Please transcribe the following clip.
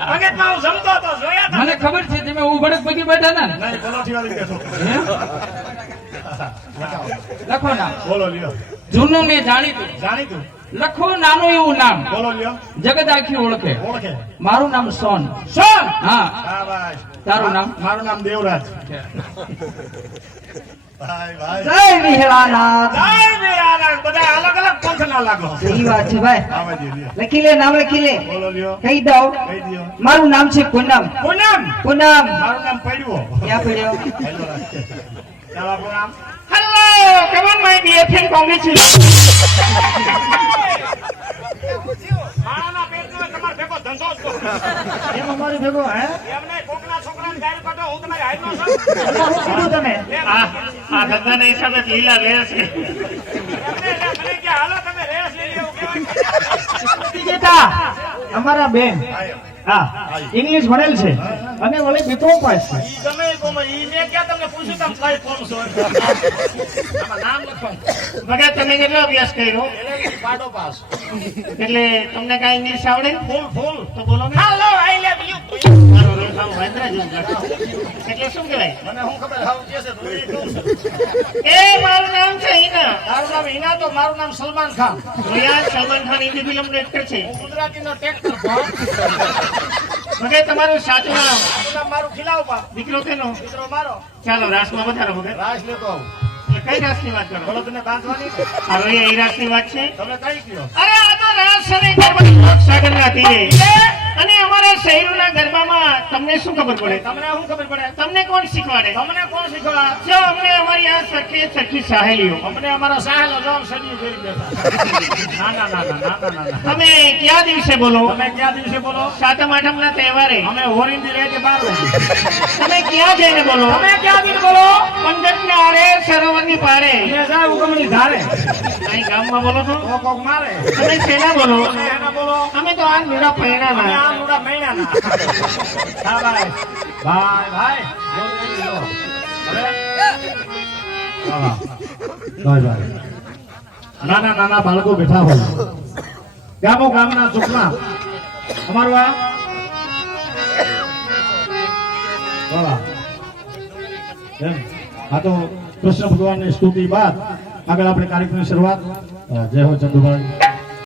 ભગતમાં હું જમતો તો જોયા તા મને ખબર છે તમે ઉભડક પગે બેઠા ના નહીં પલોઠી વાળી બેઠો લખો નામ બોલો લ્યો જૂનું ને જાણીતું જાણીતું લખો નાનું એવું નામ બોલો લ્યો જગત આખી ઓળખે ઓળખે મારું નામ સોન સોન હા શાબાશ તારું નામ મારું નામ દેવરાજ ભાઈ ભાઈ જય વિહળાનાથ જય વીરાનાથ બધા અલગ અલગ પંથના લાગો સહી વાત છે ભાઈ આવા દે લ્યો લખી લે નામ લખી લે બોલો લ્યો કહી દઉં કહી દયો મારું નામ છે પૂનમ પૂનમ પૂનમ મારું નામ પડ્યો ક્યાં પડ્યો હેલો રાજ ચાલો આપણું નામ hello come on my dear friend congratulation મારાના પેટમાં તમાર ભેગો ધંધો જ કરો એમ અમારી ભેગો હે એમને કોકના છોકરાને ગાયર કાઢો હું તમારી હાઈનો છું શું કીધું તમે આ ધંધાના હિસાબે લીલા લે છે એમને મને કે હાલો તમે રેસ લઈ લ્યો કેવાય કેતા અમારા બેન હા ઇંગ્લિશ ભણેલ છે અને ઓલે બીકો પાસ છે ઈ ગમે કોમ ઈ મે ક્યાં તમને પૂછ્યું તમે કઈ ફોર્મ છો આમાં નામ લખો ભગત તમે કેટલો અભ્યાસ કર્યો એટલે પાડો પાસ એટલે તમને કઈ ઇંગ્લિશ આવડે ફૂલ ફૂલ તો બોલો ને હાલો આઈ લવ યુ મારો રોકાવ વાંદરા જેવું લાગે. એટલે શું કહેવાય મને હું ખબર હાવ કે છે તો એ કહું છું એ મારું નામ છે હિના તારું નામ હિના તો મારું નામ સલમાન ખાન જોયા સલમાન ખાન હિન્દી ફિલ્મ એક્ટર છે હું ગુજરાતીનો ટેક્ટર ભગત તમારું સાચું નામ નામ મારું ખિલાવપા દીકરો કેનો દીકરો મારો ચાલો રાસમાં વધારો ભગત રાસ લેતો આવું એટલે કઈ રાસની વાત કરો બળદને બાંધવાની હવે એ રાસની વાત છે તમે કઈ કયો અરે આ તો રાસ છે ને ગરબા સાગરના તીરે અને અમારા શહેરોના ગરબામાં તમને શું ખબર પડે તમને શું ખબર પડે તમને કોણ શીખવાડે તમને કોણ શીખવા જો અમને અમારી આ સખી સહેલીઓ અમને અમારા સાહેલ જોમ સડી ફેરી બેઠા ના ના ના ના ના ના ના તમે કયા દિવસે બોલો તમે કયા દિવસે બોલો સાતમ આઠમના તહેવારે અમે હોરીંદી રહેજે 12 વાગે તમે ક્યાં જઈને બોલો તમે કયા દિન બોલો પંજરને આરે સરોવરની પારે અમે જાય ઉગમની ધારે અહીં ગામમાં બોલો તો કોક મારે તમે શેના બોલો તમે એના બોલો અમે તો આ મેળા અમે પહેરાના આ મુડા મહિના ના હા ભાઈ ભાઈ ભાઈ નાના નાના બાળકો બેઠા હોય ગામો ગામના છોકરા અમારું આ તો કૃષ્ણ ભગવાનની સ્તુતિ બાદ આગળ આપણે કાર્યક્રમની શરૂઆત જય હો ચંદુભાઈ